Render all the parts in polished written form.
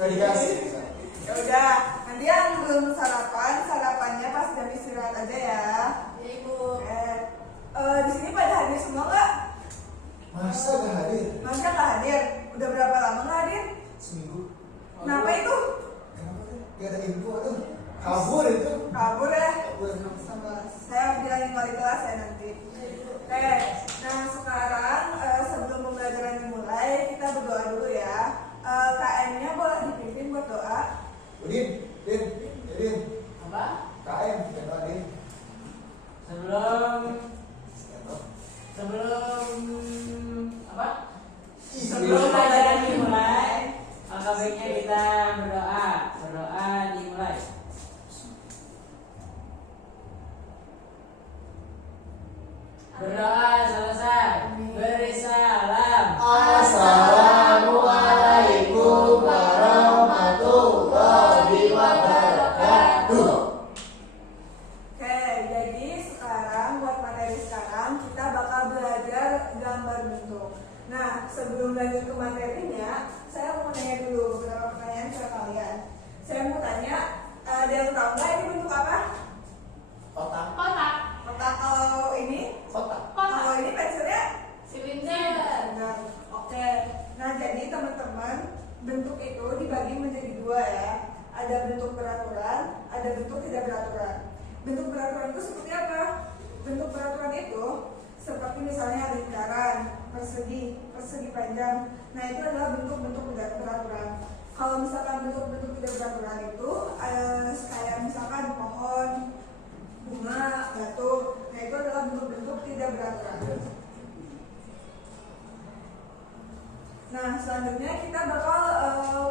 Gak dikasih. Ya udah, nanti yang belum sarapannya pas jam istirahat aja ya. Ya Ibu. Di sini pada hadir semua nggak? Masa gak hadir? Masa nggak hadir? Udah berapa lama nggak hadir? Seminggu. Kenapa itu? Kenapa tuh? Gak ada info tuh. Kabur itu. Kabur ya? Kabur. Sama saya bilangin wali kelas ya nanti. Nah sekarang sebelum pembelajaran dimulai kita berdoa dulu ya. KM-nya boleh dipimpin buat doa. Udin. Apa? KM, kenapa Din? Sebelum apa? Sebelum pelajaran dimulai, maka baiknya kita berdoa. Berdoa dimulai. Berdoa selesai. Beri salam. Assalamualaikum warahmatullahi wabarakatuh. Oke, jadi sekarang buat materi sekarang kita bakal belajar gambar bentuk. Nah, sebelum lanjut ke materinya, saya mau nanya dulu beberapa pertanyaan ke kalian. Saya mau tanya, ada yang tahu nggak ini bentuk apa? Kotak. Kotak. Kotak. Kalau ini? Kotak. Kalau ini pensilnya? Silinder. Nah, oke. Nah, jadi teman-teman, bentuk itu dibagi menjadi dua ya. Ada bentuk beraturan, ada bentuk tidak beraturan. Bentuk beraturan itu seperti apa? Bentuk beraturan itu seperti misalnya lingkaran, persegi panjang. Nah, itu adalah bentuk-bentuk tidak beraturan. Kalau misalkan bentuk-bentuk tidak beraturan itu kayak misalkan pohon, bunga, batu. Nah, itu adalah bentuk-bentuk tidak beraturan. Nah, selanjutnya kita bakal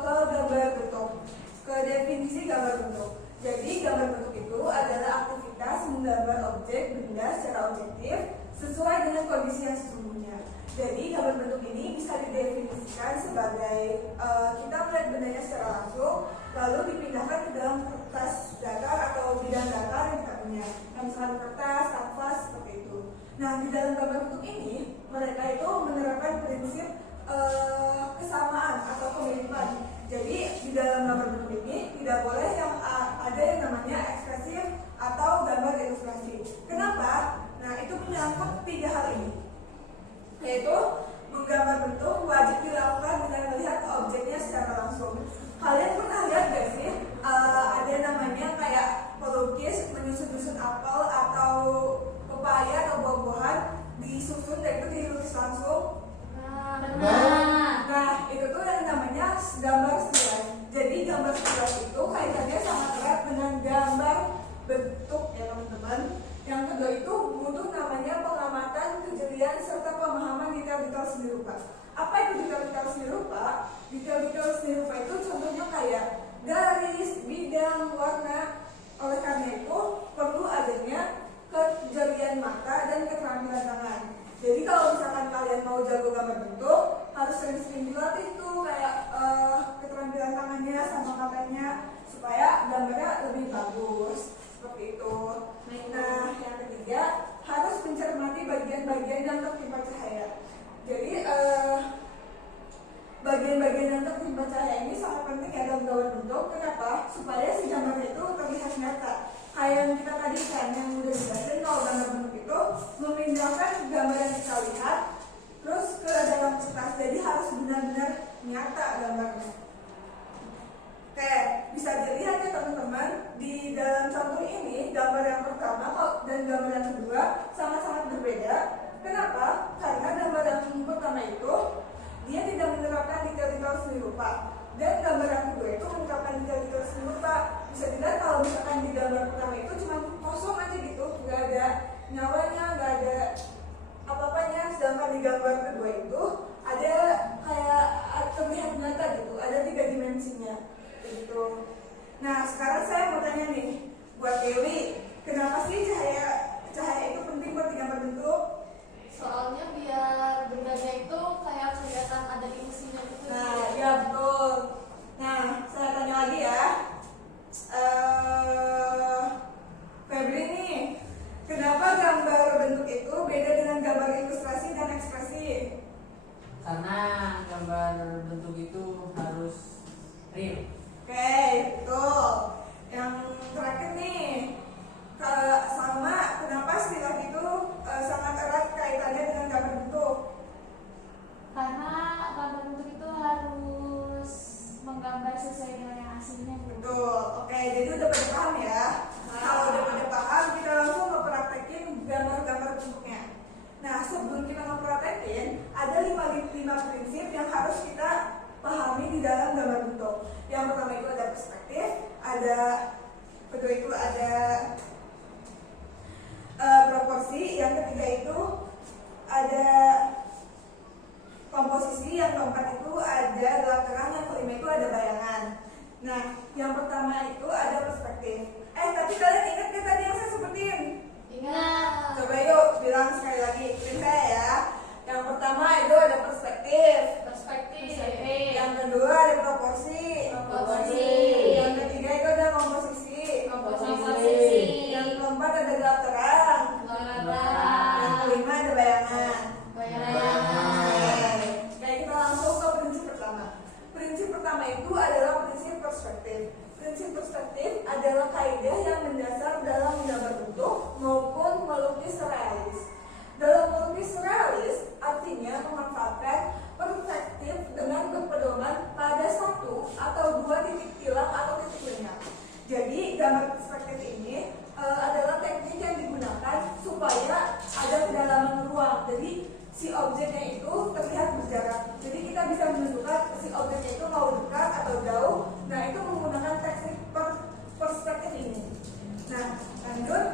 ke gambar bentuk, ke definisi gambar bentuk. Jadi gambar bentuk itu adalah aktivitas menggambar objek benda secara objektif sesuai dengan kondisi yang sesungguhnya. Jadi gambar bentuk ini bisa didefinisikan sebagai kita melihat bendanya secara langsung, lalu dipindahkan ke dalam kertas datar atau bidang datar yang kita punya. Nah, misalnya kertas, kanvas seperti itu. Nah, di dalam gambar bentuk ini mereka itu menerapkan prinsip kesamaan atau kemiripan. Jadi di dalam gambar bentuk ini tidak boleh yang ada yang namanya ekspresif atau gambar ilustrasi. Kenapa? Nah, itu menyangkut tiga hal ini, yaitu menggambar bentuk wajib dilakukan dengan melihat objeknya secara langsung. Kalian pernah lihat gak sih ada namanya kayak pelukis menyusun-susun apel atau pepaya atau buah-buahan disusun dan itu dilukis langsung? Nah, itu tuh yang namanya gambar stilas. Jadi gambar stilas itu kaitannya sangat erat dengan gambar bentuk ya teman-teman. Yang kedua itu butuh namanya pengamatan, kejelian, serta pemahaman detail-detail seni rupa. Apa itu detail-detail seni rupa? Detail-detail seni rupa itu contohnya kayak garis, bidang, warna. Oleh karena itu perlu adanya kejelian mata dan keterampilan tangan. Jadi kalau misalkan kalian mau jago gambar bentuk, harus sering-sering dilatih tuh kayak keterampilan tangannya sama matanya supaya gambarnya lebih bagus seperti itu. Nah, yang ketiga harus mencermati bagian-bagian yang tertimpa cahaya. Jadi bagian-bagian yang tertimpa cahaya ini sangat penting ya dalam gambar bentuk. Kenapa? Supaya si gambarnya itu terlihat nyata. Kayak yang kita tadi kan yang udah dijelasin, kalau gambar bentuk itu memindahkan gambar yang kita lihat terus ke dalam kertas, jadi harus benar-benar nyata gambarnya. Oke, bisa dilihat ya teman-teman di dalam contoh ini gambar yang pertama dan gambar yang kedua sangat-sangat berbeda. Kenapa? Karena gambar yang pertama itu dia tidak menerapkan detail-detail seni rupa, dan gambar yang kedua itu menerapkan detail-detail seni rupa. Bisa dilihat kalau misalkan di gambar pertama itu cuma kosong aja gitu, nggak ada nyawanya, nggak ada apa-apanya. Sedangkan di gambar kedua itu ada kayak terlihat nyata gitu, ada 3 dimensinya gitu. Nah, sekarang saya mau tanya nih buat Dewi, kenapa sih cahaya itu penting buat gambar bentuk? Soalnya biar bendanya itu kayak kelihatan ada ilusinya gitu. Nah, ya betul. Nah, saya tanya lagi ya. Febri nih, kenapa gambar bentuk itu beda dengan gambar ilustrasi dan ekspresi? Karena gambar bentuk itu harus real. menggambar sesuai dengan yang aslinya. Betul. Oke, jadi udah pada paham ya. Kalau udah pada paham, kita langsung mempraktekin gambar-gambar bentuknya. Nah, sebelum kita mempraktekin, ada 5 prinsip yang harus kita pahami di dalam gambar bentuk. Yang pertama itu ada perspektif, kedua itu ada proporsi, yang ketiga itu ada komposisi, yang keempat itu ada gelap terang, yang kelima itu ada bayangan. Nah, yang pertama itu ada perspektif. Tapi kalian ingat gak tadi yang saya sebutin? Ingat. Coba yuk bilang sekali lagi, ikutin saya ya. Yang pertama itu ada perspektif. Perspektif. Yang kedua ada proporsi. Proporsi. Yang ketiga itu ada komposisi. Komposisi. Yang keempat ada gelap terang. Yang kelima ada bayangan. Oke, kita langsung ke prinsip pertama. Prinsip pertama itu adalah prinsip perspektif. Prinsip perspektif adalah kaidah yang mendasar dalam menggambar bentuk maupun melukis realis. Dalam melukis realis artinya memanfaatkan perspektif dengan berpedoman pada satu atau dua titik tilang atau titik lenyap. Jadi gambar perspektif ini adalah teknik yang digunakan supaya ada kedalaman ruang. Jadi si objeknya itu terlihat berjarak. Jadi kita bisa menentukan si objeknya itu mau dekat atau jauh. Nah, itu menggunakan teknik perspektif ini. Nah, lanjut.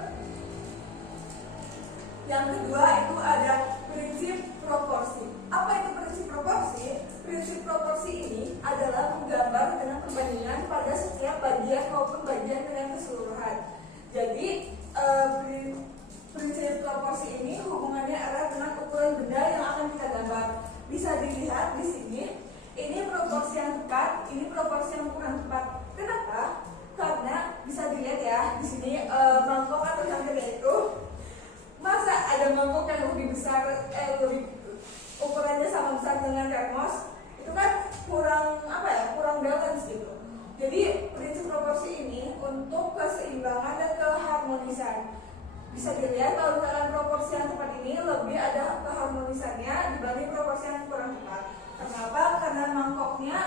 Yang kedua itu ada prinsip proporsi. Apa itu prinsip proporsi? Prinsip proporsi ini adalah menggambar dengan perbandingan pada setiap bagian maupun bagian dengan keseluruhan. Jadi prinsip proporsi ini hubungannya erat dengan ukuran benda yang akan kita gambar. Bisa dilihat di sini, ini proporsi yang tepat, ini proporsi yang kurang tepat. Kenapa? Karena bisa dilihat ya di sini mangkok atau cangkirnya itu, masa ada mangkok yang lebih besar, lebih ukurannya sama besar dengan termos, itu kan kurang balance gitu. Jadi prinsip proporsi ini untuk keseimbangan dan keharmonisan. Bisa dilihat kalau misalkan proporsi yang tepat ini lebih ada keharmonisannya dibanding proporsi yang kurang tepat. Kenapa? Karena mangkoknya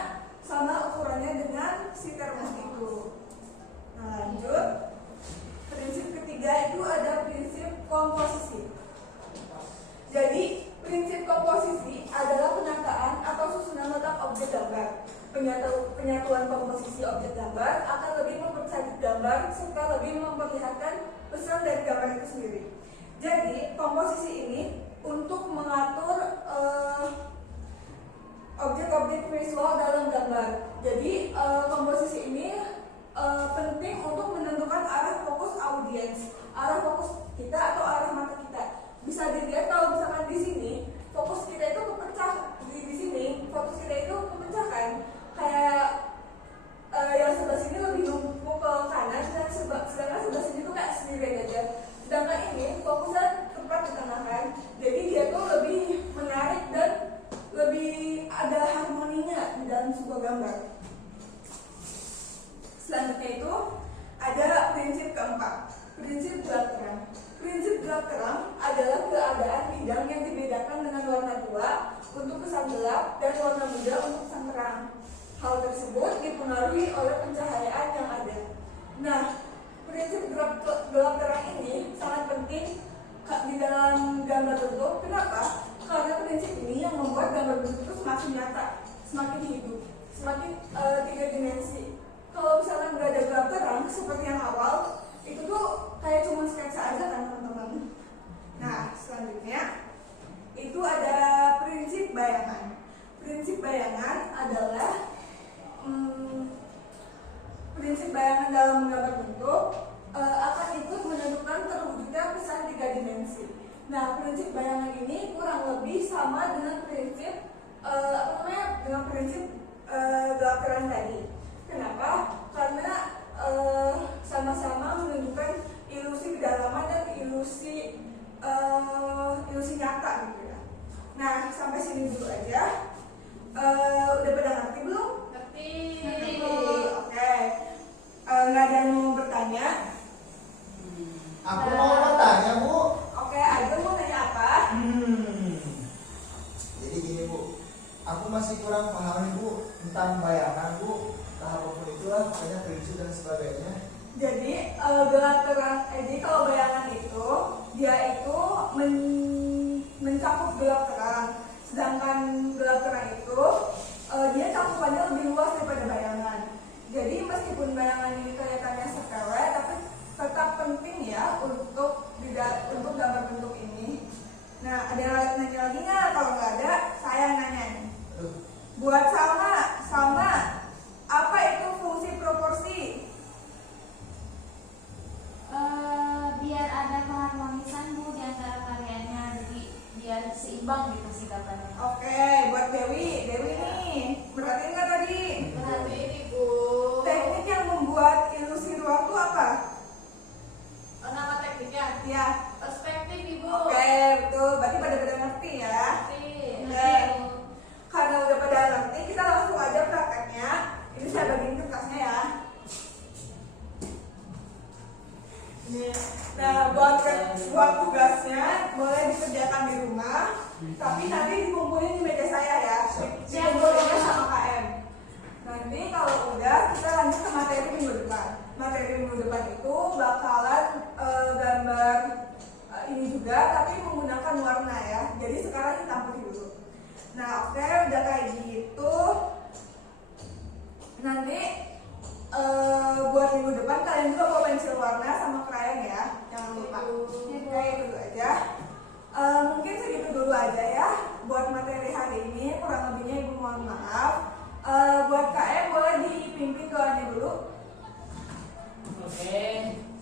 sama ukurannya dengan si termos itu. Nah, lanjut. Prinsip ketiga itu ada prinsip komposisi. Jadi prinsip komposisi adalah penataan atau susunan letak objek gambar. Penyatuan komposisi objek gambar akan lebih mempercantik gambar serta lebih memperlihatkan pesan dari gambar itu sendiri. Jadi komposisi ini untuk mengatur objek-objek visual dalam gambar. Jadi komposisi ini penting untuk menentukan arah fokus audiens, arah fokus kita atau arah mata kita. Bisa dilihat kalau misalkan di sini fokus kita itu kepecah, di sini fokus kita itu kepecahkan. Kayak yang sebelah sini lebih numpuk ke kanan dan sedangkan sebelah sini tuh kayak sendirian aja. Sedangkan ini fokusnya tepat di tengah kan. Jadi dia tuh lebih menarik dan lebih ada harmoninya di dalam sebuah gambar. Selanjutnya itu ada prinsip keempat, prinsip gelap terang. Prinsip gelap terang adalah keadaan bidang yang dibedakan dengan warna tua untuk kesan gelap dan warna muda untuk kesan terang. Hal tersebut dipengaruhi oleh pencahayaan yang ada. Nah, prinsip gelap terang ini sangat penting di dalam gambar bentuk. Kenapa? Karena prinsip ini yang membuat gambar bentuk itu semakin nyata, semakin hidup, semakin 3 dimensi. Kalau misalkan nggak ada gelap terang seperti yang awal, itu tuh kayak cuma sketsa aja kan teman-teman. Nah, selanjutnya itu ada prinsip bayangan. Prinsip bayangan adalah prinsip bayangan dalam menggambar bentuk akan ikut menentukan terwujudnya pesan 3 dimensi. Nah, prinsip bayangan ini kurang lebih sama dengan prinsip gelap terang tadi. Kenapa? Karena sama-sama menunjukkan ilusi kedalaman dan ilusi nyata gitu ya. Nah, sampai sini dulu aja. Udah pada ngerti belum? Ngerti. Oke. Nggak ada yang mau bertanya? Aku mau bertanya, Bu. Oke, Ayu mau tanya apa? Jadi gini, Bu. Aku masih kurang paham, Bu, tentang bayangan, Bu. banyak prinsip dan sebagainya. Jadi gelap terang, jadi kalau bayangan itu dia itu mencakup gelap terang, sedangkan gelap terang itu dia cakupannya lebih luas daripada bayangan. Jadi meskipun bayangan ini kelihatannya sepele, tapi tetap penting ya untuk gambar bentuk ini. Nah, ada yang nanya lagi nggak? Kalau nggak ada, saya nanya nih. Buat sama, apa itu fungsi proporsi? Biar ada keharmonisan Bu di antara karyanya, jadi biar seimbang gitu sih gambarnya. Oke, buat Dewi nih, perhatiin nggak tadi? Berarti ini Bu. Teknik yang membuat ilusi ruang itu apa? Nama tekniknya Ya, perspektif Ibu. oke, betul. Berarti pada ngerti ya. Ngerti. Karena udah pada ngerti, kita langsung aja prakteknya. Ini saya bagiin kertasnya ya. Nah, buat tugasnya boleh dikerjakan di rumah, tapi nanti dikumpulin di meja saya ya. Dikumpulin sama KM. Nanti kalau udah, kita lanjut ke materi minggu depan. Materi minggu depan itu bakalan gambar ini juga, tapi menggunakan warna ya. Jadi sekarang kita ambil dulu. Nah, oke, udah kayak gitu. Nanti buat minggu depan kalian juga bawa pensil warna sama krayon ya, jangan lupa. Kayak dulu aja. Mungkin segitu dulu aja ya buat materi hari ini. Kurang lebihnya ibu mohon maaf. Buat KM boleh dipimpin doanya dulu. Oke,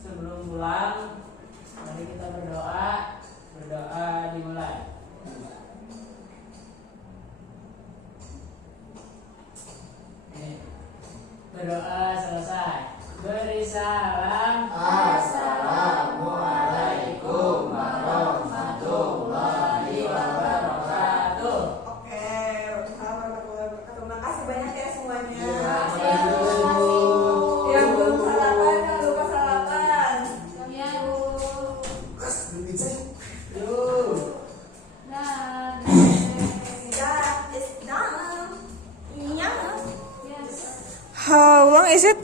sebelum pulang, mari kita berdoa. Berdoa dimulai. Berdoa selesai. Beri salam. Assalamualaikum warahmatullahi wabarakatuh. Oke, waalaikumsalam warahmatullahi wabarakatuh. Makasih banyak ya semuanya. Yang belum sarapan jangan lupa sarapan. Ya Bu. Kas, beli pizza yuk. Yuk. Nah, That is done. Yeah. yes. How long is it?